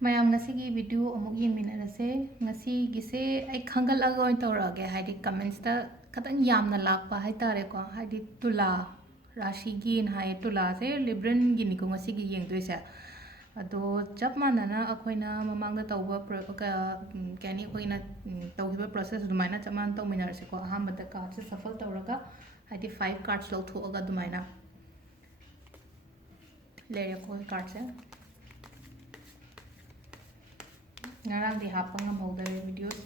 mayam ngasigi video amuk yengminarase ngasigise ai khangalaga oin tawrage haidi comments ta khatan yamna lakpa haitare ko haidi tula rashi gi in hai tula se libran gi ni ko ngasigi yengdoisa ado chap manana akoina mamangda tawba kani akoina tawhiba process dumaina chaman tawminarase ko ahambada card se shuffle tawraga haidi 5 cards lawthoga dumaina lere ko card se ngarang di hapang ngamhawdare videos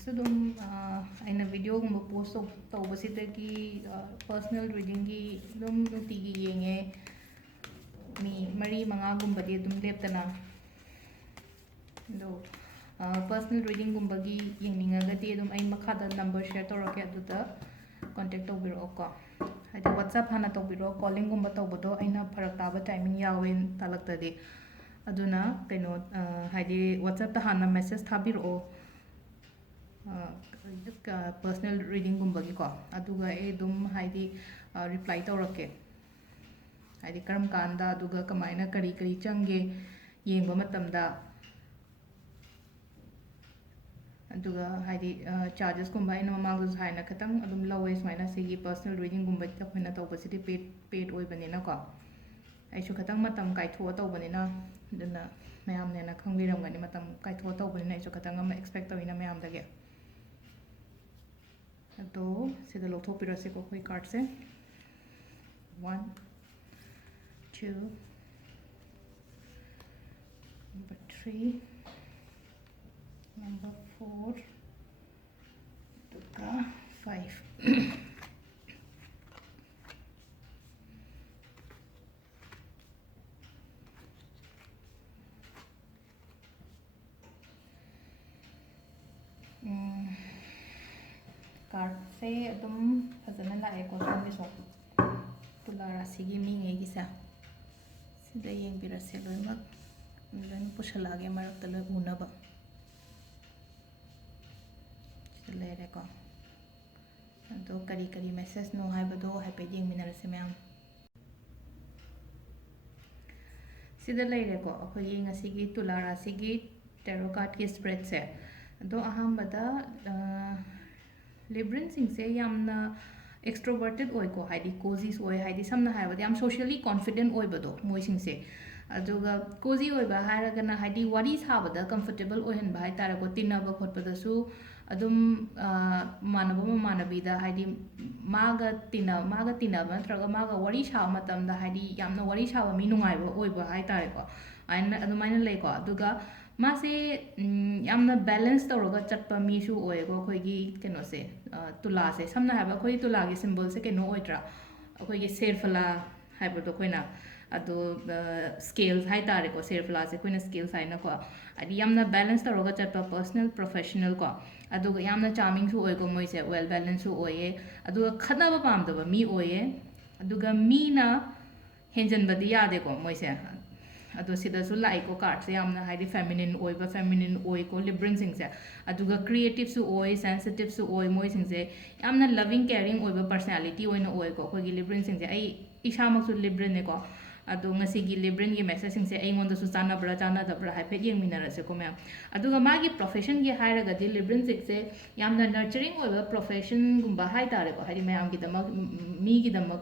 sudum aina video gumba post tawbasidagi personal reading gi dum nutigi yenge mi mari manga gumbadi dum leptana do personal reading gumbagi yengningagati dum ai makhada number share tawrake aduda contact tawbiro ko haidi whatsapp hana tawbiro calling gumba tawbado aina pharak taba timing yawen talaktadi aduna keno haidi whatsapp ta hana message thabiro personal reading gumbagi ko aduga e dum haidi reply tawrake haidi karam kanda aduga kamaina kari kari change yengba matamda aduga haidi charges gumba ina mamang haina khatang adum lawe smaina sigi personal reading gumba ta khoina tawbasidi paid oibanina ko aishu khatang matam kaitho tawbanina duna mayam nena khangbiramgani matam kaitho tawbanina aishu khatang ama expect tawina mayam dage तो सीधा लोग थोपी रसे को कोई card से 1 2 number 3 number 4 तुका 5 card से तुम फजन लाए को सो तुला राशि की मींगे गिसा सिदा येंग बिरसे लोइमक लोइन पुशलागे मरक तल उनब लेरे को तो करी करी मैसेज नो हाइबदो हाइपे येंग मिनरसे मैम सिदा लेरे को अखो येंग असिगी तुला राशि की टेरो कार्ड की स्प्रेड से दो अहम बदा Librans से यामना extroverted ओय को हाइडी cozy ओय हाइडी समना हाइबदे याम socially confident ओय बदो मोय सिंसे अदुगा cozy ओय बा हाइरगना हाइडी वारी साबदा comfortable ओय हन बाय तारा को तिनबा खोटपदसु अदुम मानबो मानबीदा हाइडी मागा तिना नत्रगा मागा वारी सा मतमदा हाइडी यामना वारी सा मी नुंगाइबो ओय बा हाय तारे को आइन अदुमाइन ले को अदुगा मासे यामना बैलेंस तौरगा चटपा मीसु ओएगो अखोइगी केनो से तुला से समना हाबा अखोइ तुलागी सिंबल से केनो ओइत्रा अखोइगी सेरफला हाइबदो कोइना अदो स्केल्स हाइ तारे को सेरफला से कोइना स्केल्स हाइना को अदि यामना बैलेंस तौरगा चटपा पर्सनल प्रोफेशनल को अदुगा यामना चार्मिंग सु ओएगो मोइसे वेल बैलेंस सु ओए अदुगा खनाबा पामदबा मी ओए अदुगा मीना हेंजनबदी यादे को मोइसे अदो सिदासु लाइको कार्ड से यामना हाइडी फेमिनिन ओय को लिब्रन सिंगसे अदुगा क्रिएटिव सु ओय सेंसिटिव सु ओय मोय सिंगसे यामना लविंग केयरिंग ओय पर्सनालिटी ओयना ओय को कोगी लिब्रन सिंगसे आई इसामकसु लिब्रन ने को अदो ngasi लिब्रन गी मैसेज सिंगसे अइंगोंदसु चानादब्रा हाइफेट येंगमिनारसे को मैम अदुगा मागी प्रोफेशन गी हाइरगदि लिब्रन सिंगसे यामना नर्चरिंग ओय प्रोफेशन गुंबा हाइ तारे को हाइडी मैम गी दमक मी गी दमक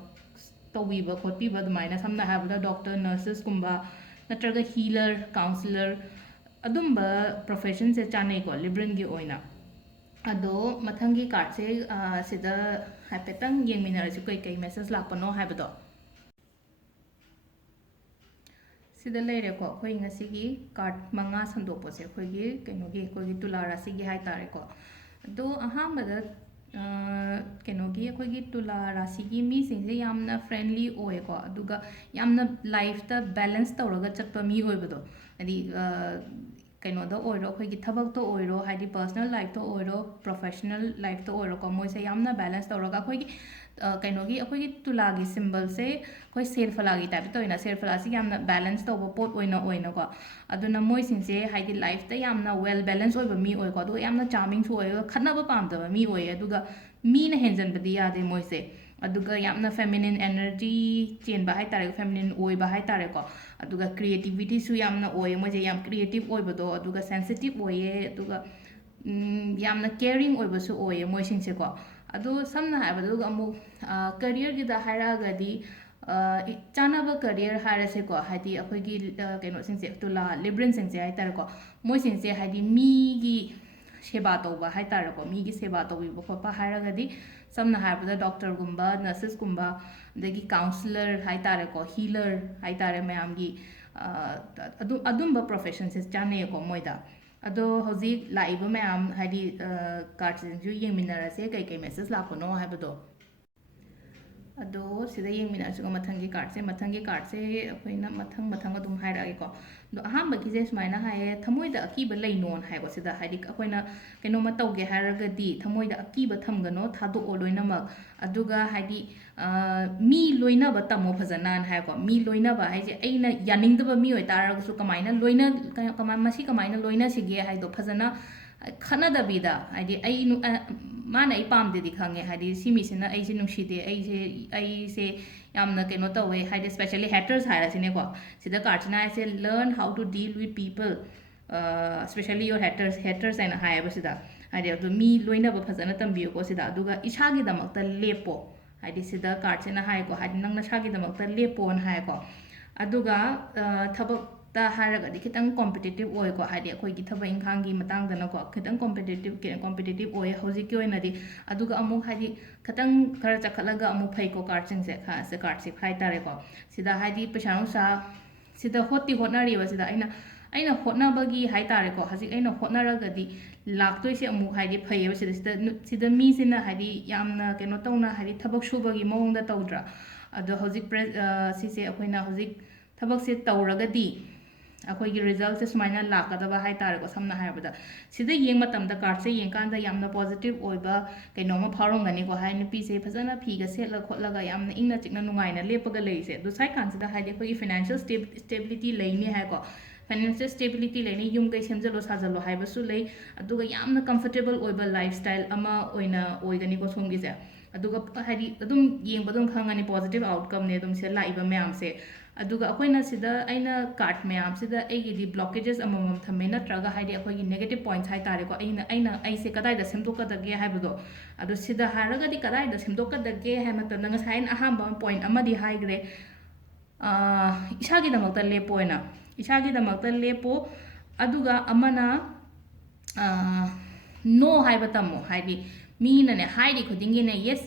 तौबीबा खोटबीबा दमाइना समना हाबदा डॉक्टर नर्सेस गुंबा नत्रगा हीलर काउंसलर अदुम्बा प्रोफेशन से चाने को लिब्रन की ओइना अदो मथंगी कार्ड से सिदा हाइपेतंग येंगमिनर से कोई कई मैसेज लापनो हाइबदो सिदा लेरे को कोई ngasi कार्ड मंगा संदोपो से कोई कनोगी कोई तुला राशि की हाइ तारे को दो अहामदा कनोगी कोई तुला राशि की मी सिंसे यामना फ्रेंडली ओए को अदुगा यामना लाइफ ता बैलेंस तौरगा चटपा मी ओइबदो अदि कनोदा ओइरो कोई थबक तो ओइरो हाइडी पर्सनल लाइफ तो ओइरो प्रोफेशनल लाइफ तो ओइरो को मोइसे यामना बैलेंस तौरगा कोई कनोगी अखोगी तुलागी सिंबल से कोई सेरफलागी टाइप तो इना सेरफला से यामना बैलेंस तौबो पोट ओइना को अदुना मोइ सिंसे हाइडी लाइफ ता यामना वेल बैलेंस ओइबा मी ओइ को अदु यामना चार्मिंग सु ओइ खनबा पामदबा मी ओइ अदुगा मीना हेंजनबदी यादे मोइसे aduga yamna feminine energy chen ba hai tare feminine oi ba hai tare ko aduga creativity su yamna oi mo je yam creative oi ba do aduga sensitive oi ye aduga yamna caring oi ba su oi mo sing se ko adu samna ha ba du amu career gi da haira ga di chana ba career haira se ko hadi akhoi gi keno sing se tula libran sing se hai tare ko mo sing se hadi mi gi seba tauba hai tare ko mi gi seba taubi ba khopa haira ga di samna haibada doctor gumba nurses gumba dagi counselor hai tare ko healer hai tare mayam gi adumba profession se chane ko moida ado hoji laiba mayam hadi cards ju yengminara se kai kai message la kono haibado ado sida yengmina su mathangi card se akoina mathang adum haira ko do ahamba ki je smaina haye thamoida akiba leinon haibo sida hadi akoina keno ma tauge hairaga di thamoida akiba thamgano thado oloina mak aduga hadi mi loina ba tamo phajana hai ko mi loina ba hai je aina yaningdaba mi oi taraga su kamaina loina kama masi kamaina loina sige hai do phajana khana da bida hadi ai mana ai pam de di khange hadi simi sina ai se nungsi de ai se yamna keno tawe hadi especially haters haira sine ko sida karchna I say learn how to deal with people especially your haters and hai ba sida hadi adu mi loina ba phajana tambiyo ko sida aduga isagi damakta lepo hadi sida karchna hai ko hadi nang na sagi damakta lepo on hai ko aduga thabak ta hairaga di kitang competitive oi ko hadi akhoi gi thaba inkhang gi matang dana ko kitang competitive oi hoji ki oina di aduga amuk hadi kitang khara chakhalaga amuk phai ko card sing se kha se card se khai tare ko sida hadi pesang sa sida hoti honari wa sida aina hotna bagi hai tare ko haji aina hotna raga di laktoi se amuk hadi phai wa sida mi sina hadi yamna keno tawna hadi thabak subagi mawong da tawdra ado hoji si se akoina hoji thabak se tawraga di अखोई result से सुमाइना लाकदबा high तारे को समना हाइबदा सिदा Young मतम the card से Young कांदा यामना positive ओइबा कैनोमा फारोंगनी को high नुपी से फजना फीगा सेटला खोटलागा यामना इंगना चिकना नुंगाइना लेपगा लेइसे दु साइ कांसिदा हाइदे अखोई फाइनेंशियल स्टेबिलिटी लेइने हाइ को फाइनेंशियल स्टेबिलिटी लेइने युम कै सेमजलो साजलो हाइबसु लेइ अदुगा यामना कंफर्टेबल ओइबा लाइफस्टाइल अमा ओइना ओइगनी को सोंगिसे अदुगा हाइदि अदुम येंगबदुम खंगानी पॉजिटिव आउटकम ने अदुम से लाइबा मैम से अदुगा अखोइना सिदा आइना कार्ड मैम सिदा एगिदी ब्लॉकेजेस अममम थमे नत्रगा हाइदि अखोइगी नेगेटिव पॉइंट्स हाइ तारे को आइना आइसे कदाइदा सेमदोकदगे हाइबदो अदु सिदा हारगदी कदाइदा सेमदोकदगे हाइ मतन ngasai ahamba point amadi haigre isagi damakta lepoina isagi damakta lepo aduga amana no haiba tammo haidi Meena ने हाइडी खुदिंगी ने yes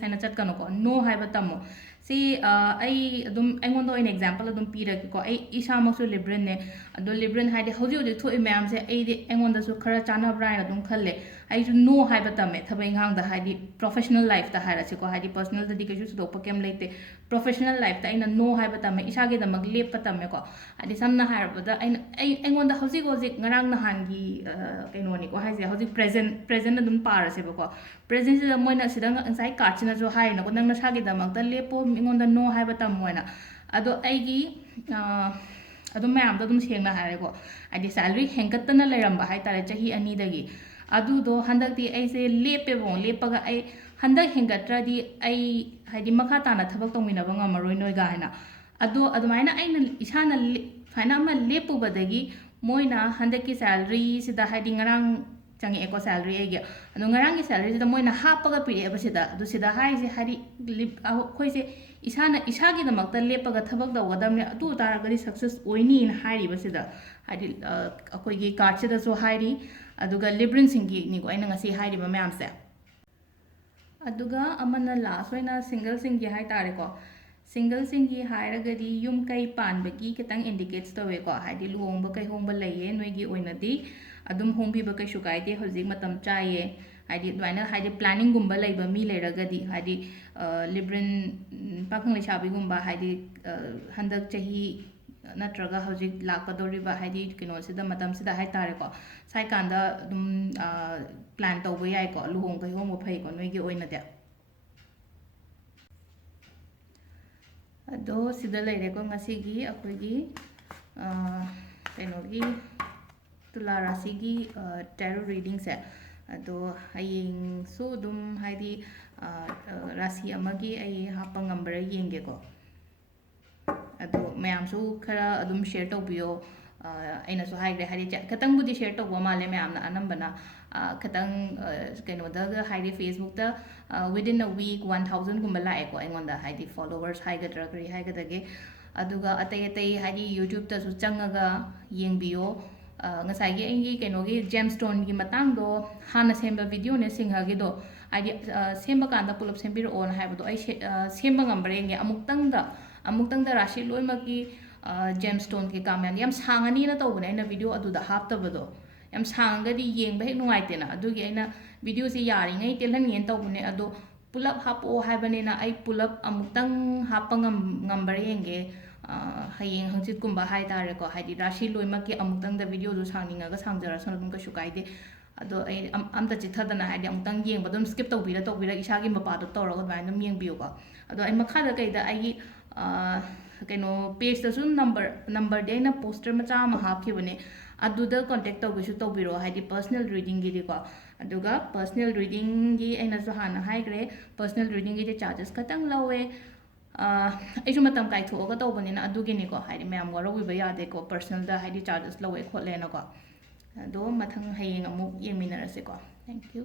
हाइना चट कनो को no हाइबा तमो से आई अदुम एंगोंदो इन एग्जांपल अदुम पीरा को आई इसामोसो लिब्रन ने अदो लिब्रन हाइडी हौजी हौजी थोइ मैम से आई दे एंगोंदा सो खरा चाना ब्राइन अदुम खल्ले आई जो no हाइबा तमे थबे हांग दा हाइडी प्रोफेशनल लाइफ दा हाइरा को हाइडी पर्सनल दा दिकेजु सुदोप केम लेते प्रोफेशनल लाइफ दा आइना no हाइबा तमे इसागे दमक लेप तमे को हाइडी समना हाइरबदा आइना एंगोंदा हौजी हौजी ngarang nahangi kainoni ko haise hौजी present अदुम पारसे को प्रेजेंस से मोइना सिदा ngasai card sina jo hai na ko nang na sagi damak ta lepo mingon da no hai ba tam moina ado aigi ado mayam da dum sengna hare ko adi salary hengat na leram ba hai tare chahi ani dagi adu do handak ti ai se lepe bon lepaga ai handak hengatra di ai haidi makha ta na thabak tongmina ba ngamaroi noi ga haina ado adumaina aina isana faina ma lepu badagi moina handak ki salary sida haidi ngarang changi eko salary ege ado ngarang ki salary sida moina hapaga pire ba sida adu sida hai se hari khoi se isana isagi da makta lepaga thabak da wadamne adu taragari success oini in hari ba sida hari akoi gi card sida so hari aduga libran singi ni ko aina ngasi hari ba mayam se aduga amana last oina single singi hai tare ko single singi hairagadi yum kai pan bagi kitang indicates to we ko haidi luhong ba kai hong ba laye noi gi oina di adum hong bi ba kai shukai de hoji matam chaye haidi dwaina haidi planning gumba laiba mi leragadi haidi libran pakhang le shabi gumba haidi handak chahi natraga hoji lakpadori ba haidi kino sida matam sida hai tare ko sai kanda dum plan to ba yai ko luhong kai hong ba phai ko noi gi oina de अदो सिदा लेरे को ngasi अखोगी कइनोगी तुला राशि की tarot reading से अदो हयिंग सो दुम हाइदी ꯔꯥꯁꯤ ꯑꯃꯒꯤ ꯑꯩ ꯍꯥꯞꯄ ꯉꯝꯕ꯭ꯔꯥ ꯌꯦꯡꯒꯦꯀꯣ ꯑꯗꯣ ꯃꯌꯥꯝꯁꯨ ꯈꯔ ꯑꯗꯨꯝ ꯁꯦꯌꯔ ꯇꯧꯕꯤꯌꯣ ꯑꯩꯅꯁꯨ ꯍꯥꯏꯈ꯭ꯔꯦ ꯍꯥꯏꯗꯤ ꯈꯤꯇꯪꯕꯨꯗꯤ ꯁꯦꯌꯔ ꯇꯧꯕ ꯃꯥꯜꯂꯦ ꯃꯌꯥꯝꯅ ꯑꯅꯝꯕꯅ ꯈꯤꯇꯪ ꯀꯩꯅꯣꯗꯒ ꯍꯥꯏꯗꯤ ꯐꯦꯁꯕꯨꯛꯇ ꯋꯤꯗꯤꯟ ꯑ ꯋꯤꯛ 1000ꯒꯨꯝꯕ ꯂꯥꯛꯑꯦꯀꯣ ꯑꯩꯉꯣꯟꯗ ꯍꯥꯏꯗꯤ ꯐꯣꯂꯣꯋꯔꯁ ꯍꯥꯏꯒꯗ꯭ꯔꯥ ꯀꯔꯤ ꯍꯥꯏꯒꯗꯒꯦ ꯑꯗꯨꯒ ꯑꯇꯩ ꯑꯇꯩ ꯍꯥꯏꯗꯤ ꯌꯨꯇ꯭ꯌꯨꯕꯇꯁꯨ ꯆꯪꯉꯒ ꯌꯦꯡꯕꯤꯌꯣ ꯉꯁꯥꯏꯒꯤ ꯑꯩꯒꯤ ꯀꯩꯅꯣꯒꯤ ꯖꯦꯝꯁꯇꯣꯟꯒꯤ ꯃꯇꯥꯡꯗꯣ ꯍꯥꯟꯅ ꯁꯦꯝꯕ ꯚꯤꯗꯤꯑꯣꯅꯦ ꯁꯤꯡꯍꯒꯤꯗꯣ ꯍꯥꯏꯗꯤ ꯁꯦꯝꯕ ꯀꯥꯟꯗ ꯄꯨꯂꯞ ꯁꯦꯝꯕꯤꯔꯛꯑꯣꯅ ꯍꯥꯏꯕꯗꯣ ꯑꯩ ꯁꯦꯝꯕ ꯉꯝꯕ꯭ꯔꯥ ꯌꯦꯡꯒꯦ ꯑꯃꯨꯛꯇꯪꯗ ꯔꯥꯁꯤ ꯂꯣꯏꯅꯃꯛꯀꯤ ꯖꯦꯝꯁꯇꯣꯟ ꯀꯩꯀꯥ ꯃꯌꯥꯝ ꯌꯥꯝ ꯁꯥꯡꯉꯅꯤꯅ ꯇꯧꯕꯅꯦ ꯑꯩꯅ ꯚꯤꯗꯤꯑꯣ ꯑꯗꯨꯗ ꯍꯥꯞꯇꯕꯗꯣ ꯌꯥꯝ ꯁꯥꯡꯉꯒꯗꯤ ꯌꯦꯡꯕ ꯍꯦꯛ ꯅꯨꯡꯉꯥꯏꯇꯦꯅ ꯑꯗꯨꯒꯤ ꯑꯩꯅ ꯚꯤꯗꯤꯑꯣꯁꯦ ꯌꯥꯔꯤꯉꯩ ꯇꯦꯜꯍꯟꯒꯦꯅ ꯇꯧꯕꯅꯦ ꯑꯗꯣ ꯄꯨꯂꯞ ꯍꯥꯞꯄꯛꯑꯣ ꯍꯥꯏꯕꯅꯤꯅ ꯑꯩ ꯄꯨꯂꯞ ꯑꯃꯨꯛꯇꯪ ꯍꯥꯞꯄ ꯉꯝꯕ꯭ꯔꯥ ꯌꯦꯡꯒꯦ ꯍꯌꯦꯡ ꯍꯪꯆꯤꯠꯀꯨꯝꯕ ꯍꯥꯏꯇꯥꯔꯦꯀꯣ ꯍꯥꯏꯗꯤ ꯔꯥꯁꯤ ꯂꯣꯏꯅꯃꯛꯀꯤ ꯑꯃꯨꯛꯇꯪꯗ ꯚꯤꯗꯤꯑꯣꯗꯨ ꯁꯥꯡꯅꯤꯡꯉꯒ ꯁꯥꯡꯖꯔꯁꯨ ꯑꯗꯨꯝ ꯀꯩꯁꯨ ꯀꯥꯏꯗꯦ ꯑꯗꯣ ꯑꯩ ꯑꯝꯇ ꯆꯤꯊꯗꯅ ꯍꯥꯏꯗꯤ ꯑꯃꯨꯛꯇꯪ ꯌꯦꯡꯕ ꯑꯗꯨꯝ ꯁ꯭ꯀꯤꯞ ꯇꯧꯕꯤꯔ ꯏꯁꯥꯒꯤ ꯃꯄꯥꯗꯣ ꯇꯧꯔꯒ ꯑꯗꯨꯃꯥꯏꯅ ꯑꯗꯨꯝ ꯌꯦꯡꯕꯤꯌꯨꯀꯣ ꯑꯗꯣ ꯑꯩ ꯃꯈꯥꯗ ꯀꯩꯗ ꯑꯩꯒꯤ ꯀꯩꯅꯣ ꯄꯦꯖꯇꯁꯨ ꯅꯝꯕꯔꯗꯤ ꯑꯩꯅ ꯄꯣꯁꯇꯔ ꯃꯆꯥ ꯑꯃ ꯍꯥꯞꯈꯤꯕꯅꯦ ꯑꯗꯨꯗ ꯀꯣꯟꯇꯦꯛ ꯇꯧꯕꯁꯨ ꯇꯧꯕꯤꯔꯛꯑꯣ ꯍꯥꯏꯗꯤ ꯄꯔꯁꯅꯦꯜ ꯔꯤꯗꯤꯡꯒꯤꯗꯤꯀꯣ ꯑꯗꯨꯒ ꯄꯔꯁꯅꯦꯜ ꯔꯤꯗꯤꯡꯒꯤ ꯑꯩꯅꯁꯨ ꯍꯥꯟꯅ ꯍꯥꯏꯈ꯭ꯔꯦ ꯄꯔꯁꯅꯦꯜ ꯔꯤꯗꯤꯡꯒꯤꯗꯤ ꯆꯥꯔꯖꯦꯁ ꯈꯇꯪ ꯂꯧꯋꯦ ꯑꯩꯁꯨ ꯃꯇꯝ ꯀꯥꯏꯊꯣꯛꯑꯒ ꯇꯧꯕꯅꯤꯅ ꯑꯗꯨꯒꯤꯅꯤꯀꯣ ꯍꯥꯏꯗꯤ ꯃꯌꯥꯝ ꯋꯥꯔꯧꯕꯤꯕ ꯌꯥꯗꯦꯀꯣ ꯄꯔꯁꯅꯦꯜꯗ ꯍꯥꯏꯗꯤ ꯆꯥꯔꯖꯦꯁ ꯂꯧꯋꯦ ꯈꯣꯠꯂꯦꯅꯀꯣ ꯑꯗꯣ ꯃꯊꯪ ꯍꯌꯦꯡ ꯑꯃꯨꯛ ꯌꯦꯡꯃꯤꯟꯅꯔꯁꯦꯀꯣ ꯊꯦꯡꯛ ꯌꯨ